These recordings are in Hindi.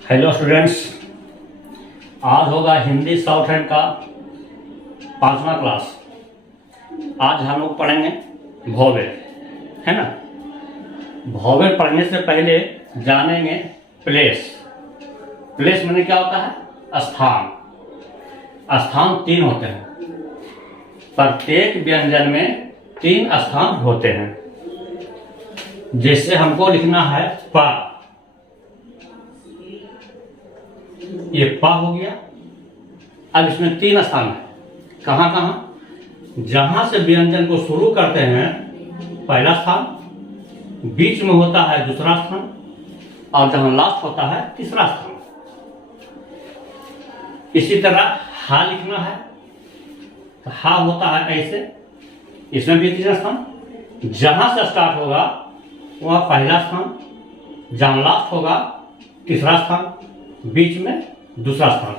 हेलो स्टूडेंट्स, आज होगा हिंदी साउथ हैंड का 5वां क्लास। आज हम लोग पढ़ेंगे भौवेल, है ना। भौवेल पढ़ने से पहले जानेंगे प्लेस। प्लेस माने क्या होता है? स्थान। स्थान 3 होते हैं। प्रत्येक व्यंजन में 3 स्थान होते हैं। जैसे हमको लिखना है पा, ये पा हो गया। अब इसमें 3 स्थान है। कहाँ कहाँ? जहां से व्यंजन को शुरू करते हैं पहला स्थान, बीच में होता है दूसरा स्थान, और जहां लास्ट होता है तीसरा स्थान। इसी तरह हा लिखना है तो हा होता है ऐसे, इसमें भी तीसरा स्थान। जहां से स्टार्ट होगा वह पहला स्थान, जहां लास्ट होगा तीसरा स्थान, बीच में दूसरा स्थान।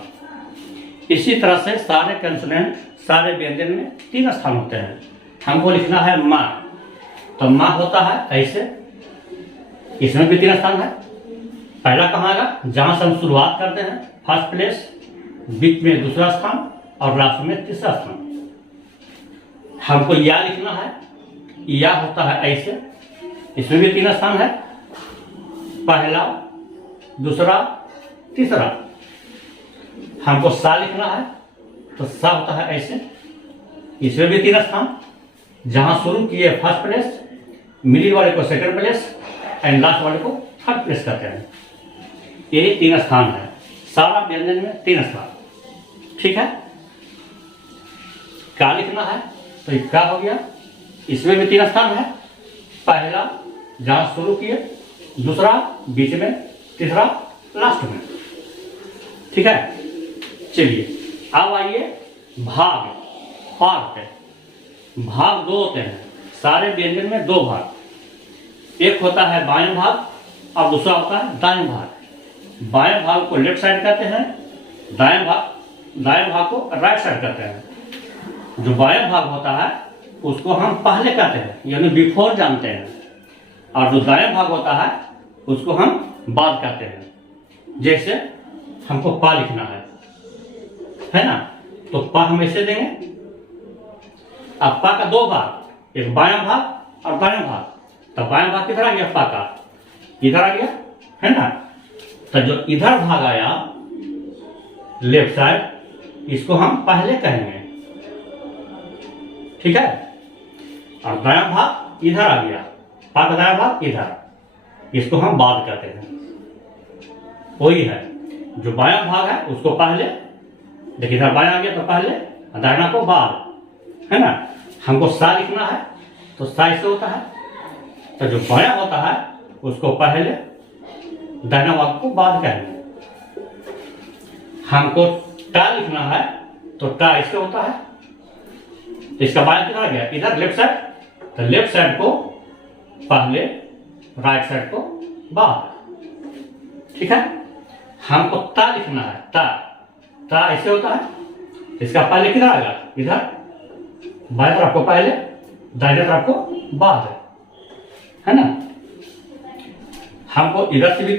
इसी तरह से सारे कंसोनेंट, सारे व्यंजन में 3 स्थान होते हैं। हमको लिखना है माँ, तो माँ होता है ऐसे, इसमें भी 3 स्थान है। पहला कहाँ आएगा? जहां से हम शुरुआत करते हैं फर्स्ट प्लेस, बीच में दूसरा स्थान और लास्ट में तीसरा स्थान। हमको या लिखना है, या होता है ऐसे, इसमें भी 3 स्थान है, पहला, दूसरा, तीसरा। हमको सा लिखना है तो सा होता है ऐसे, इसमें भी 3 स्थान। जहां शुरू किए फर्स्ट प्लेस, मिडिल वाले को सेकंड प्लेस एंड लास्ट वाले को थर्ड प्लेस कहते हैं। ये 3 स्थान है। सारा व्यंजन में 3 स्थान, ठीक है। का लिखना है तो का हो गया, इसमें भी 3 स्थान है। पहला जहां शुरू किए, दूसरा बीच में, तीसरा लास्ट में, ठीक है। चलिए अब आइए भाग, पार्ट। भाग 2 होते हैं। सारे व्यंजन में 2 भाग, एक होता है बाएं भाग और दूसरा होता है दाएं भाग। बाएं भाग को लेफ्ट साइड कहते हैं, दाएं भाग को राइट साइड कहते हैं। जो बाएं भाग होता है उसको हम पहले कहते हैं, यानी बिफोर जानते हैं, और जो दाएं भाग होता है उसको हम बाद कहते हैं। जैसे हमको पा लिखना है ना, तो पा हम ऐसे देंगे। अब पा का 2 भाग, एक बायां भाग और दायां भाग। तो बायां भाग किधर आ गया? पा का इधर आ गया, है ना। तो जो इधर भाग आया लेफ्ट साइड, इसको हम पहले कहेंगे, ठीक है। और दायां भाग इधर आ गया, पा का दायां भाग इधर, इसको हम बाद कहते हैं। वही है, जो बायां भाग है उसको पहले, देखिए इधर बायां आ गया तो पहले, दाहिना को बाद, है ना। हमको सा लिखना है तो सा ऐसे होता है, तो जो बायां होता है उसको पहले, दाहिना भाग को बाद कहेंगे। हमको टा लिखना है तो टा ऐसे होता है, इसका बायां किधर आ गया? इधर लेफ्ट साइड, तो लेफ्ट साइड को पहले, राइट साइड को बाद, ठीक है। हमको ता लिखना है, ता ऐसे होता है, इसका पहले किधर आएगा? इधर, बाएं तरफ को पहले, दाहिने तरफ को बाद, है ना। हमको इधर से भी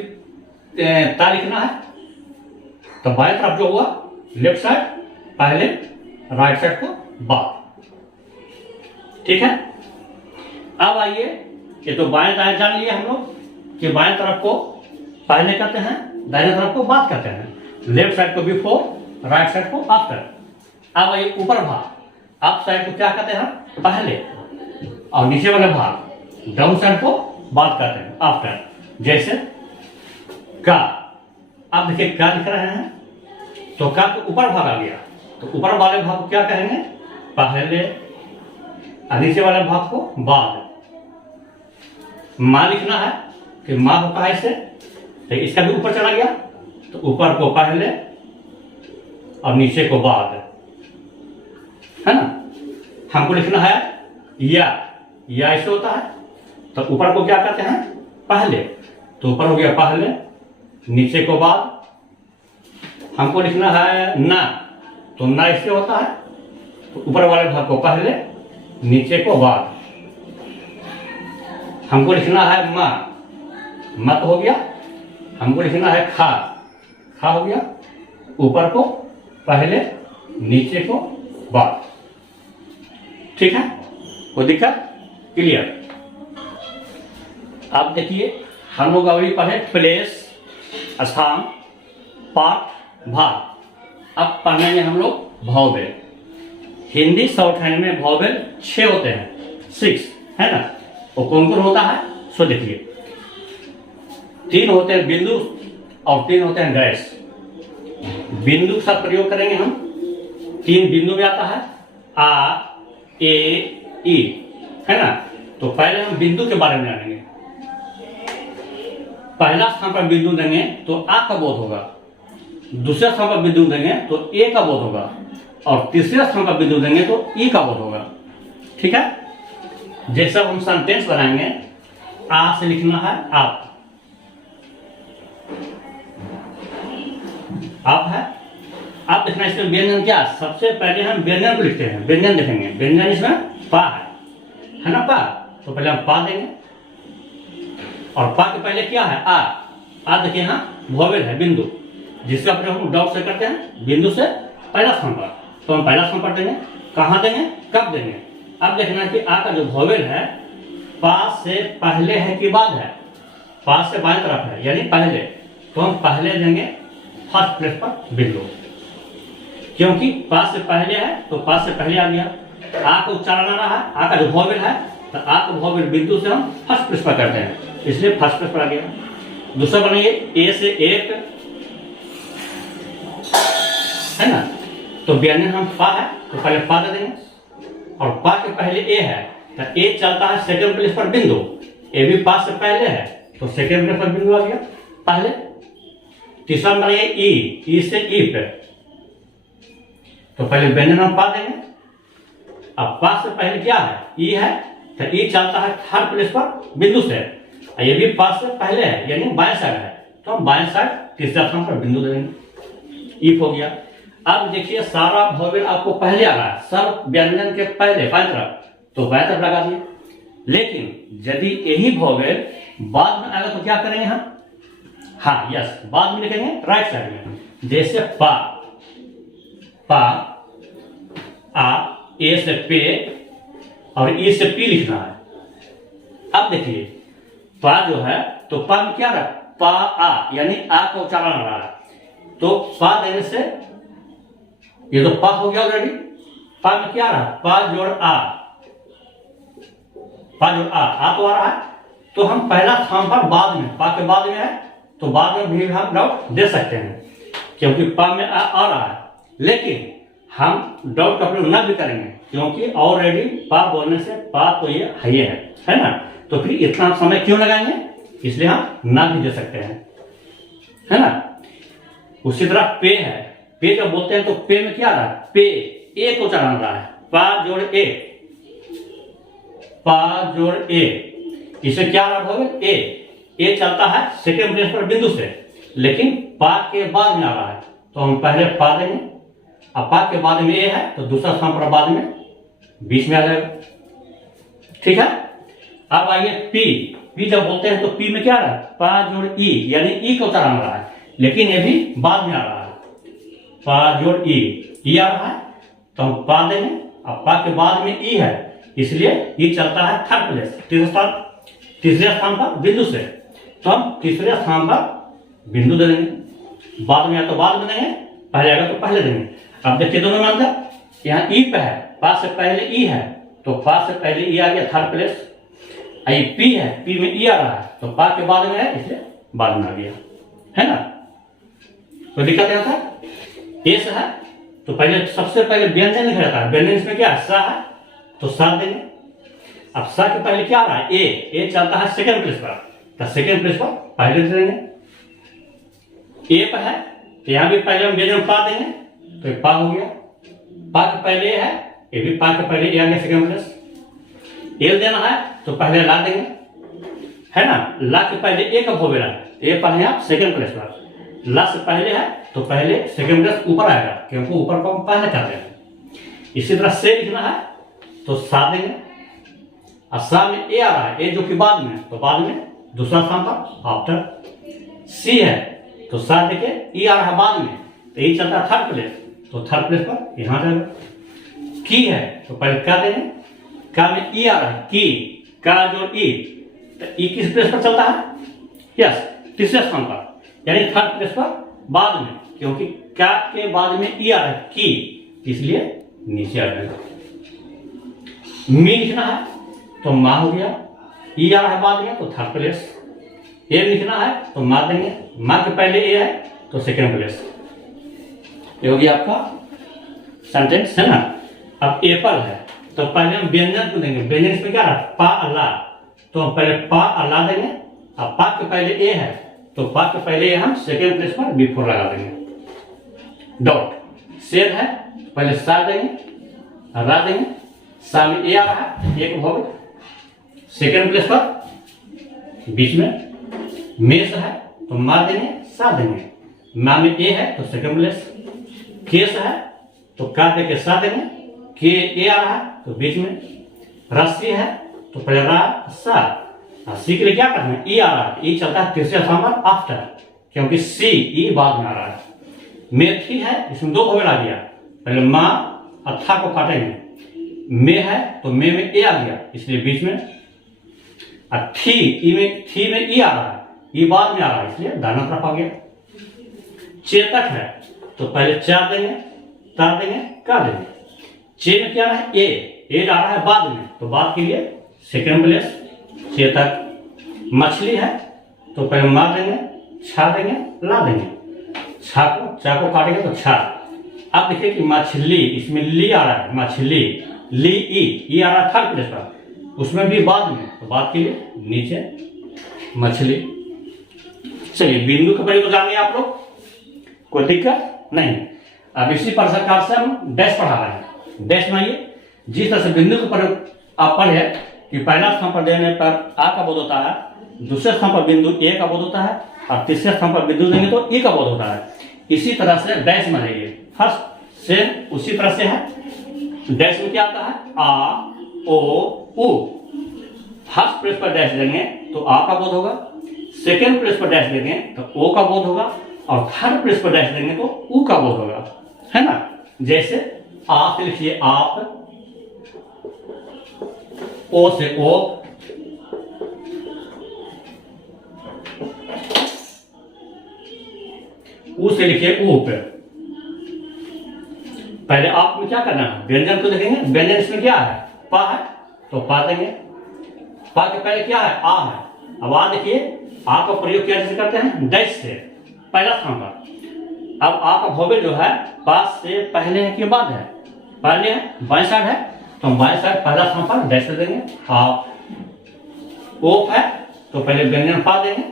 ता लिखना है, तो बाएं तरफ जो हुआ लेफ्ट साइड पहले, राइट साइड को बाद, ठीक है। अब आइए, ये तो बाएं दाएं जान लिए हम लोग कि बाएं तरफ को पहले कहते हैं, दाहिने तरफ को बाद कहते हैं, लेफ्ट साइड को बिफोर, राइट साइड को आफ्टर। अब आइए ऊपर भाग, अप साइड को क्या कहते हैं? पहले, और नीचे वाले भाग डाउन साइड को बाद कहते हैं, आफ्टर। जैसे का, अब देखिए का लिख रहे हैं तो का तो ऊपर भाग आ गया, तो ऊपर वाले भाग को क्या कहेंगे? पहले, और नीचे वाले भाग को बाद। माँ लिखना है कि माँ होता है ऐसे, तो इसका भी ऊपर चला गया, तो ऊपर को पहले और नीचे को बाद, है ना। हमको लिखना है या ऐसे होता है, तो ऊपर को क्या कहते हैं? पहले, तो ऊपर हो गया पहले, नीचे को बाद। हमको लिखना है ना, तो ना ऐसे होता है, तो ऊपर वाले भाग को पहले, नीचे को बाद। हमको लिखना है मत हो गया, हमको लिखना है खा, खा हो गया, ऊपर को पहले, नीचे को बाद। ठीक है, कोई दिक्कत? क्लियर? अब देखिए हम लोग अभी पढ़े प्लेस, स्थान, पाठ, भाग। अब पढ़ेंगे हम लोग वॉवेल। हिंदी शॉर्टहैंड में वॉवेल 6 होते हैं, 6 है ना। वो कौन कौन होता है सो देखिए, 3 होते हैं बिंदु और 3 होते हैं डैश। बिंदु का प्रयोग करेंगे हम, 3 बिंदु में आता है आ, ए, ई, है ना। तो पहले हम बिंदु के बारे में जानेंगे। पहला स्थान पर बिंदु देंगे तो आ का बोध होगा, दूसरे स्थान पर बिंदु देंगे तो ए का बोध होगा, और तीसरे स्थान पर बिंदु देंगे तो ई का बोध होगा। ठीक है, जैसा हम सेंटेंस बनाएंगे, आ से लिखना है आप है। आप देखना इसमें व्यंजन क्या, सबसे पहले हम व्यंजन को लिखते हैं, व्यंजन देखेंगे। व्यंजन इसमें पा है ना, पा। तो पहले हम पा देंगे, और पा के पहले क्या है आ देखिए यहाँ वॉवेल है, बिंदु, जिसका प्रयोग हम डॉट से करते हैं, बिंदु से पहला स्थान पर। तो हम पहला स्थान पर देंगे, कहाँ देंगे, कब देंगे। अब देखना कि आ का जो वॉवेल है पा से पहले है कि बाद है, पा से बाएं तरफ है यानी पहले। तो हम पहले देंगे फर्स्ट प्लेस पर बिंदु, क्योंकि पा से पहले है तो पा से पहले आ गया। आ को उच्चारण आ रहा है, आ का जो वॉवेल है, तो आ का वॉवेल बिंदु से हम फर्स्ट प्लेस पर करते हैं, इसलिए फर्स्ट प्लेस पर आ गया। दूसरा बनाइए ए से एक, है ना। तो व्यंजन हम पा है तो पहले पा दे देंगे, और पा के पहले ए है तो ए चलता है सेकंड प्लेस पर बिंदु, ए भी पा से पहले है तो सेकंड प्लेस पर बिंदु आ गया पहले। तीसरा बनाइए ई से ई पे, तो पहले व्यंजन हम पा देंगे। अब पा से पहले क्या है, ई है, तो ई चलता है थर्ड प्लेस पर बिंदु से, ये भी पा से पहले है यानी बाएं साइड है, तो हम बाएं साइड तीसरा स्थान पर बिंदु दे देंगे। ई हो गया। अब देखिए सारा वॉवेल आपको पहले आ रहा है, सब व्यंजन के पहले बाएं तरफ, तो बाएं तरफ लगा दिए। लेकिन यदि यही वॉवेल बाद में आएगा तो क्या करेंगे हम, हाँ यस, बाद में लिखेंगे राइट साइड में। जैसे पा, आ, ए से पे और ई से पी लिखना है। अब देखिए पा जो है तो पा में क्या रहा, पा आ यानी आ का उच्चारण आ रहा है, तो पा देने से ये तो पा हो गया ऑलरेडी। पा में क्या रहा, पा जोड़ आ, पा जोड़ आ तो आ रहा है। तो हम पहला स्थान पर बाद में, पा के बाद में है तो बाद में भी हम डॉट दे सकते हैं, क्योंकि पा में आ रहा है। लेकिन हम डॉट का प्रयोग न भी करेंगे, क्योंकि ऑलरेडी पा बोलने से पा तो ये है ना। तो फिर इतना समय क्यों लगाएंगे, इसलिए हम ना भी दे सकते हैं, है ना। उसी तरह पे है, पे जब बोलते हैं तो पे में क्या रहा है, पे ए को उच्चारण रहा है, पा जोड़ ए, पा जोड़ ए, इसे क्या रहा होगा ए चलता है सेकेंड प्लेस पर बिंदु से, लेकिन पा के बाद में आ रहा है, तो हम पहले पा देंगे। अब पा के बाद में ए है तो दूसरा स्थान पर बाद में बीच में आ जाएगा। ठीक है, अब आइए पी जब बोलते हैं तो पी में क्या रहा है, पा जोड़ ई यानी ई का उच्चारण आ रहा है, लेकिन ये भी बाद में आ रहा है, पा जोड़ ई आ रहा है, तो हम पा देंगे। अब पा के बाद में ई है, इसलिए ई चलता है थर्ड प्लेस, तीसरे स्थान पर बिंदु से, तो हम तीसरे स्थान पर बिंदु दे देंगे। बाद में या तो बाद में देंगे, पहले आएगा तो पहले देंगे। अब देखिए दोनों में अंतर, यहाँ ई पे है, पा से पहले ई है तो पा से पहले ई आ गया थर्ड प्लेस। आई पी है, पी में ई आ रहा है तो पा के बाद में है, इसलिए बाद में आ गया, है ना। तो दिक्कत क्या था, ए से है तो पहले सबसे पहले व्यंजन लिखा जाता है, व्यंजन इसमें क्या है, सा है तो सा देंगे। अब सा के पहले क्या आ रहा है, ए चलता है सेकंड प्लेस पर, तो सेकंड प्लेस पर पहले देंगे। ए पर है तो यहां भी पहले हम व्यंजन पा देंगे, तो ये पा हो गया। पा के पहले ए है, ये भी पा के पहले ए आ गया सेकंड प्लेस। एल देना है तो पहले ला देंगे, है ना। ला के पहले ए का वॉवेल है, ए पर है आप सेकंड प्लेस पर, ला से पहले है तो पहले सेकंड प्लेस ऊपर आएगा, क्योंकि ऊपर को हम पहले करते हैं। इसी तरह से लिखना है तो सा देंगे। और सा में ए आ रहा है, ए जो कि बाद में, तो बाद में दूसरा स्थान पर आफ्टर। सी है तो सा देखे ई आ रहा है बाद में, तो ई चलता है थर्ड प्लेस, तो थर्ड प्लेस पर यहाँ जाएगा। की है तो पहले क्या देंगे, का में ई आ रहा है, की का जो ई, तो ई किस प्लेस पर चलता है, यस तीसरे स्थान पर, यानी थर्ड प्लेस पर बाद में, क्योंकि का के बाद में ई आ रहा है की, इसलिए नीचे आ जाएगा। मी लिखना है तो माँ हो गया, ई आ रहा है बाद में तो थर्ड प्लेस, ए लिखना है तो माँ देंगे, माँ के पहले ए है तो सेकेंड प्लेस, ये हो गया आपका सेंटेंस है ना। अब एप्पल है तो पहले हम व्यंजन को देंगे, व्यंजन इसमें क्या रहा पा अल्लाह, तो हम पहले पा अल्लाह देंगे, अब पा के पहले ए है तो पा के पहले ए हम सेकेंड प्लेस पर बिफोर लगा देंगे। डॉट शेर है पहले सा देंगे, रा देंगे, सा में ए आ रहा है, एक भोग सेकेंड प्लेस पर बीच में। मेष है तो मा देंगे, सा देंगे, मा में ए है तो सेकेंड प्लेस। केस है तो का दे के सा देंगे, के ए आ रहा है तो बीच में। रस्सी है तो पहले रा सा, सी के लिए क्या करना है, ई आ रहा है, ई चलता है तीसरे स्थान पर आफ्टर, क्योंकि सी ई बाद में आ रहा है। मेथी है इसमें दो भोग आ गया, पहले माँ अथा को काटेंगे, मे है तो मे में ए आ गया इसलिए बीच में। थी ई में, थी में ई आ रहा है, ई बाद में आ रहा है इसलिए दाहिना तरफ आ गया। चेतक है तो पहले चा देंगे, ता देंगे, का देंगे। चे में क्या रहा है, ए आ रहा है बाद में, तो बाद के लिए सेकेंड प्लेस चेतक। मछली है तो पहले मार देंगे, छा देंगे, ला देंगे, छा को चा को काटेंगे तो छा। अब देखिए कि मछली इसमें ली आ रहा है, मछली ली ई आ रहा है थर्ड प्लेस पर, उसमें भी बाद में, तो बाद के लिए नीचे मछली। चलिए बिंदु के प्रयोग जानेंगे आप लोग, कोई दिक्कत नहीं। अब इसी प्रकार से हम डैश पढ़ा रहे हैं। डैश में आइए, जिस तरह से बिंदु का प्रयोग आप पढ़े कि पहला स्थान पर देने पर आ का बोध होता है, दूसरे स्थान पर बिंदु ए का बोध होता है, और तीसरे स्थान पर बिंदु देंगे तो ई का बोध होता है। इसी तरह से डैश में आइए, फर्स्ट से उसी तरह से है। डैश में क्या आता है, आ ओ उ। फर्स्ट प्लेस पर डैश देंगे तो आ का बोध होगा, सेकेंड प्लेस पर डैश देंगे तो ओ का बोध होगा, और थर्ड प्लेस पर डैश देंगे तो उ का बोध होगा, है ना। जैसे आ से लिखिए आप, ओ से ओ, उ से लिखिए ऊप। पहले आप में क्या करना है, व्यंजन को देखेंगे, व्यंजन इसमें क्या है, पा है तो पा देंगे, पा के पहले क्या है, आ है। अब आ देखिए, आ का प्रयोग कैसे करते हैं, डैश से पहला स्थान पर। अब आ का भोवेल जो है पास से पहले है कि बाद है, पहले है, बाएं साइड है तो हम बाएं साइड पहला स्थान पर डैश दे देंगे। ओप है तो पहले व्यंजन पा देंगे,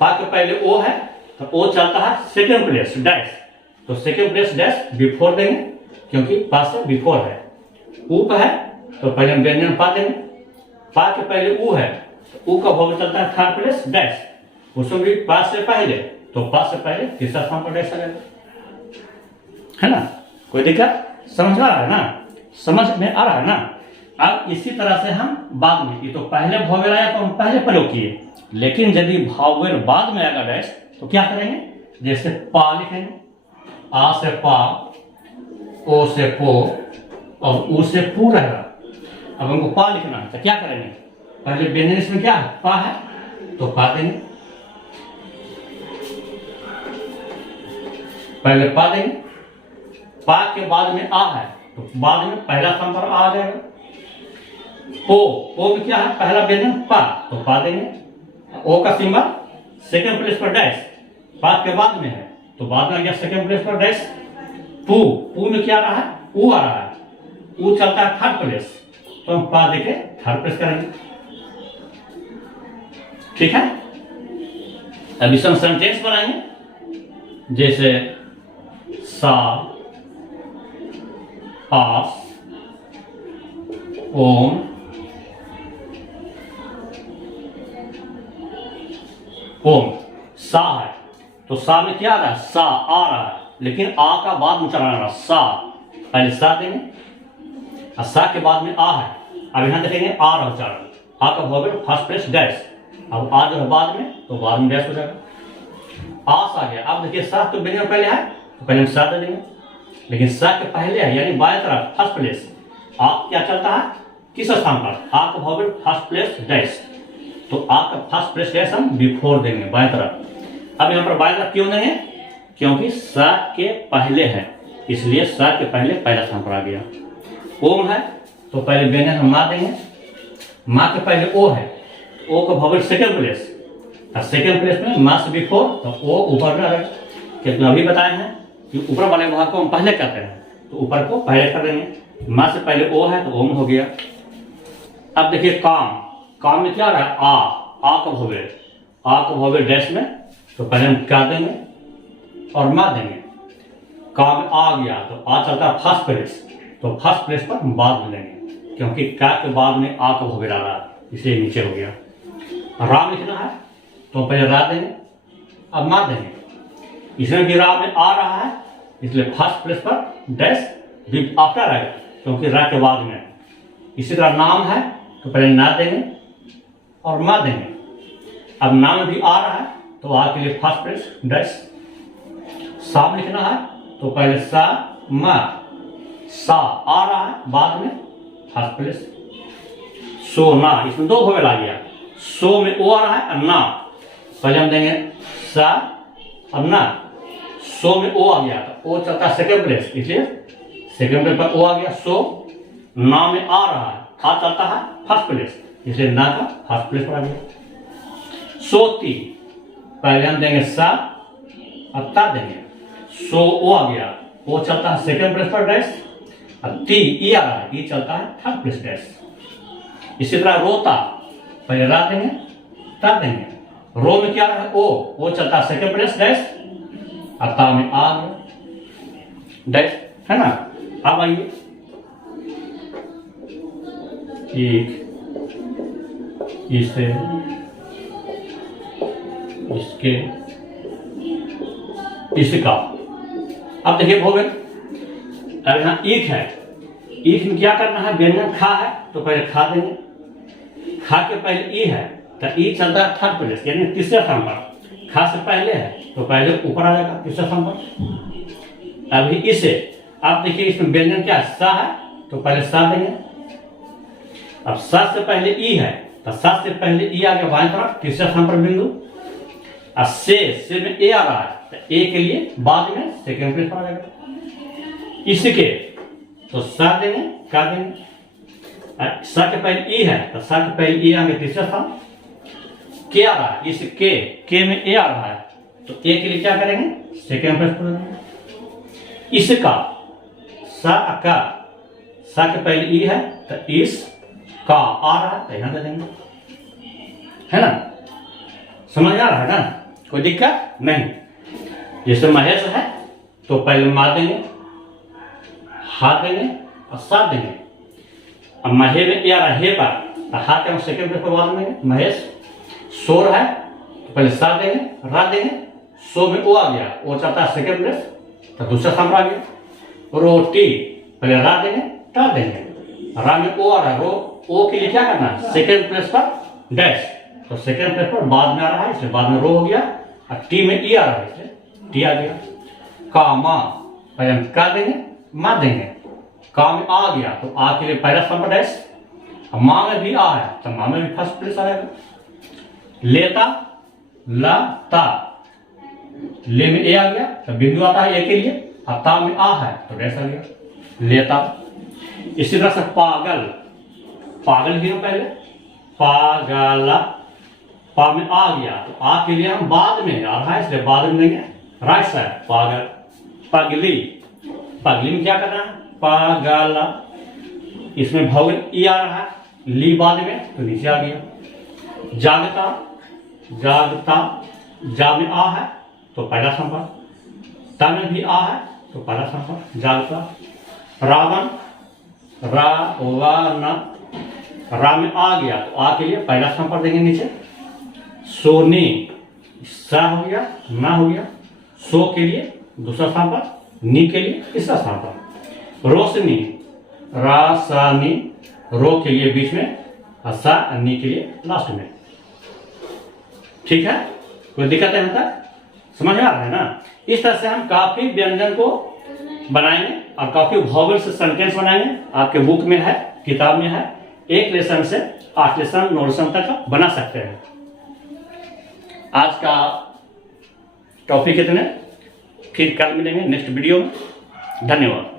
पा के पहले ओ है तो ओ चलता है सेकेंड प्लेस डैश, तो सेकेंड प्लेस डैश बिफोर देंगे क्योंकि पा से बिफोर है। ऊप है तो पहले हम व्यंजन पा देंगे, पा के पहले ऊ है तो ऊ का भोवेल चलता है थर्ड प्लेस डैश, उसमें भी पा से पहले, तो पा से पहले तीसरा स्थान पर डैश आ जाएगा, है ना। कोई दिक्कत, समझ में आ रहा है ना, समझ में आ रहा है ना। अब इसी तरह से हम बाद में, ये तो पहले भोवेल आया तो हम पहले प्रयोग किए, लेकिन यदि भोवेल बाद में आएगा डैश तो क्या करेंगे, जैसे पा लिखेंगे, आ से पा, ओ से पो, और ऊ से पू रहेगा। अब हमको पा लिखना है तो क्या करेंगे, पहले व्यंजन इसमें क्या है, पा है तो पा देंगे, पहले पा देंगे, पा के बाद में आ है तो बाद में पहला स्थान पर आ जाएगा। ओ में क्या है, पहला व्यंजन पा तो पा देंगे, ओ का सिंबल सेकंड प्लेस पर डैश, पा के बाद में है तो बाद में आ गया सेकंड प्लेस पर डैश। पू में क्या आ रहा है, ऊ आ रहा है, ऊ चलता है थर्ड प्लेस, तो हम पा देके थर्ड प्लेस करेंगे, ठीक है। अब इसमें सेंटेंस बनाएंगे, जैसे सा, आस, ओम, ओम। सा है तो सा में क्या आ रहा है, सा आ रहा है, लेकिन आ का बाद में चलाना रहा, सा पहले सा देंगे और सा के बाद में आ है। अब यहां देखेंगे आ रहा उच्चारण, आ का भोवेल फर्स्ट प्लेस डैश, अब आ जो है बाद में तो बाद में डैश हो जाएगा। आस आ गया। अब देखिए सा तो व्यंजन पहले है तो पहले हम सा दे देंगे, लेकिन सा के पहले है यानी बाएं तरफ फर्स्ट प्लेस आ क्या चलता है किस स्थान पर, आ का भाव फर्स्ट प्लेस डैश, तो आ का फर्स्ट प्लेस डैश हम बिफोर देंगे बाएं तरफ। अब यहाँ पर बाएं तरफ क्यों देंगे, क्योंकि सा के पहले है इसलिए सा के पहले पहला स्थान पर आ गया। ओम है तो पहले व्यंजन हम मा देंगे, माँ के पहले ओ है, ओ का भाव सेकेंड प्लेस, और सेकेंड प्लेस में माँ से बिफोर तो ओ ऊपर में रहेगा, क्योंकि अभी बताए हैं कि ऊपर वाले भाग को हम पहले करते हैं तो ऊपर को पहले कर देंगे। माँ से पहले ओ है तो ओम हो गया। अब देखिए काम, काम में क्या रहा है आ का भवे, आ का भवे डैश में तो पहले हम क्या देंगे और माँ देंगे। काम आ गया तो आ चलता है फर्स्ट प्लेस, तो फर्स्ट प्लेस पर हम बाद में देंगे क्योंकि का के बाद में आ का भवे डाला इसलिए नीचे हो गया। राम लिखना है तो पहले रा देंगे अब माँ देंगे, इसमें भी रा में आ रहा है इसलिए फर्स्ट प्लेस पर डैश भी आफ्टर आएगा क्योंकि रा के बाद में। इसी तरह नाम है तो पहले ना देंगे और माँ देंगे। अब नाम भी आ रहा है तो आ के लिए फर्स्ट प्लेस डैश। साम लिखना है तो पहले सा माँ, सा आ रहा है बाद में फर्स्ट प्लेस। सोना इसमें दो भवेल आ गया, सो में ओ आ रहा है और ना पहले हम देंगे सा और ना, सो में ओ आ गया तो ओ चलता है सेकेंड प्लेस इसलिए सेकेंड प्लेस पर ओ आ गया। सो ना में आ रहा है, आ चलता है फर्स्ट प्लेस इसलिए ना का फर्स्ट प्लेस पर आ गया। सोती पहले हम देंगे सा और ता देंगे, सो ओ आ गया, ओ चलता है सेकेंड प्लेस पर डैश, और ती ई आ रहा है, ई चलता है थर्ड प्लेस डैश। इसी तरह रोता पहले रा देंगे ता देंगे, रो में क्या है ओ चलता है सेकेंड प्लेस डैश, और ता में आ गया डैश है ना। अब आइए एक इसे इसके इसका। अब देखिए भोगन अब यहाँ ईख है, ईख में क्या करना है, व्यंजन खा है तो पहले खा देंगे, खा के पहले ई है तो ई चलता है थर्ड प्लेस यानी तीसरे स्थान पर, खा से पहले है तो पहले ऊपर आ जाएगा तीसरे स्थान पर। अभी इसे आप देखिए इसमें व्यंजन क्या है सा है तो पहले सा देंगे, अब सा से पहले ई है तो सा से पहले ई आ गया बाएं तरफ तीसरे स्थान पर बिंदु, और से में ए आ रहा है तो ए के लिए बाद में सेकेंड प्लेस पर आ जाएगा। इसके तो सा देंगे क्या देंगे, सा के पहले ई है तो सा के पहले ई आगे तीसरा स्थान, के आ रहा है इस के में ए आ रहा है तो ए के लिए क्या करेंगे सेकेंड प्लेस पर देंगे। इसका सा के पहले ई है तो इस का आ रहा है तो यहां दे देंगे, है ना, समझ आ रहा है ना, कोई दिक्कत नहीं। जैसे महेश है तो पहले मा देंगे, हा देंगे और सा देंगे। अब महे में ए आ रहा है हे पर हा के हम सेकेंड प्लेस पर बाद देंगे महेश। सोर है तो पहले सा देंगे रा देंगे, सो में ओ आ गया, ओ चलता है सेकेंड प्लेस तो दूसरा स्थान आ गया। रोटी पहले रा देंगे टा देंगे, रा में ओ आ रहा है, रो ओ के लिए क्या करना है सेकेंड प्लेस पर डैश, तो सेकेंड प्लेस पर बाद में आ रहा है इसलिए बाद में रो हो गया, और टी में ई आ रहा है इसलिए टी आ गया। कामा पहले हम का देंगे मा देंगे, का में आ गया तो आ के लिए पहला स्थान पर डैश, माँ में भी आ है तो माँ में भी फर्स्ट प्लेस आएगा। लेता ला ता, ले में ए आ गया तो बिंदु आता है ए के लिए, और ता में आ है तो डैश आ गया लेता। इसी तरह से पागल, पागल ही पहले पागला, पा में आ गया तो आ के लिए हम बाद में आ रहा है इसलिए बाद में देंगे राइट साइड पागल। पगली, पगली में क्या करना है पागला, इसमें भौगल ई आ रहा है, ली बाद में तो नीचे आ गया। जागता, जागता जा में आ है तो पहला संपर्क, ता में भी आ है तो पहला संपर्क जागता। रावण, रावण, रा में आ गया तो आ के लिए पहला संपर्क देंगे नीचे। सोनी, सा हो गया ना हो गया, सो के लिए दूसरा स्थान पर, नी के लिए तीसरा स्थान पर। रोशनी, रा सा नी, रो के लिए बीच में और सा नी के लिए लास्ट में। ठीक है, कोई दिक्कत है यहाँ तक? समझ में आ रहा है ना। इस तरह से हम काफी व्यंजन को बनाएंगे और काफी वोवेल से सेंटेंस बनाएंगे। आपके बुक में है, किताब में है। 1 लेसन से 8 लेसन 9 लेसन तक आप बना सकते हैं। आज का टॉपिक इतने, फिर कल मिलेंगे नेक्स्ट वीडियो में। धन्यवाद।